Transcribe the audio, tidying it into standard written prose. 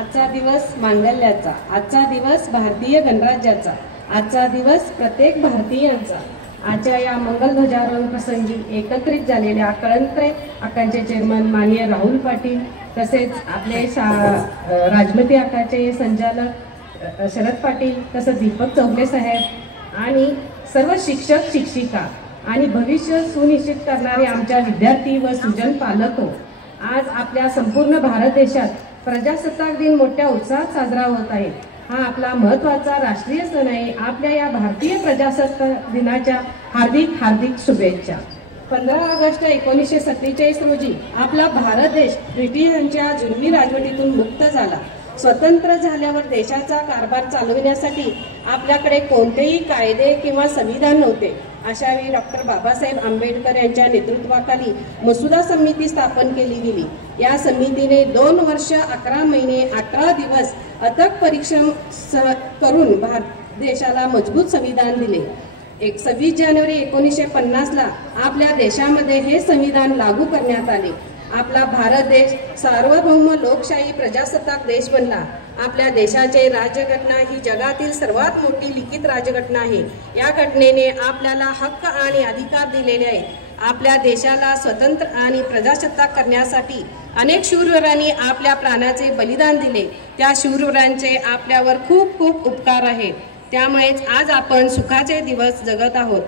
आजचा दिवस मांगल्याचा, आजचा दिवस भारतीय गणराज्याचा, आजचा दिवस प्रत्येक भारतीयांचा। आजच्या या मंगलध्वजारोहण प्रसंगी एकत्रित झालेल्या कळंत्रे आकांचे चेअरमन माननीय राहुल पाटील, तसेच आपले राजमती आकाचे संचालक शरद पाटील, तसंच दीपक चौगले साहेब आणि सर्व शिक्षक शिक्षिका आणि भविष्य सुनिश्चित करणारे आमच्या विद्यार्थी व सुजन पालक, आज आपल्या संपूर्ण भारत देशात प्रजासत्ताक दिन मोठ्या उत्साहात साजरा होत आहे। हा आपला महत्त्वाचा राष्ट्रीय सण आहे। आपल्या या भारतीय प्रजासत्ताक दिनाच्या हार्दिक हार्दिक शुभेच्छा। 15 ऑगस्ट 1947 रोजी आपला भारत देश ब्रिटिशांच्या जुलमी राजवटीतून मुक्त झाला। स्वतंत्र झाल्यावर देशाचा कारभार चालविण्यासाठी आपल्याकडे कोणतेही कायदे किंवा संविधान नव्हते। अशावेळी डॉक्टर बाबासाहेब आंबेडकर यांच्या नेतृत्वाखाली मसुदा समिती स्थापन केली गेली। या समितीने 2 वर्ष 11 महिने 18 दिवस अथक परिश्रम करून भारत देशाला मजबूत संविधान दिले। 26 जानेवारी 1950 ला आपल्या देशामध्ये हे संविधान लागू करण्यात आले। आपला भारत देश सार्वभौम लोकशाही प्रजासत्ताक देश बनला। आपल्या देशाची राज्यघटना ही जगातील सर्वात मोठी लिखित राज्यघटना आहे। या घटनेने आपल्याला हक्क आणि अधिकार दिलेले आहेत। आपल्या देशाला स्वतंत्र आणि प्रजासत्ताक करण्यासाठी अनेक शूरवीरांनी आपल्या प्राणाचे बलिदान दिले। त्या शूरवीरांचे आपल्यावर खूप खूप उपकार आहेत। त्यामुळेच आज आपण सुखाचे दिवस जगत आहोत।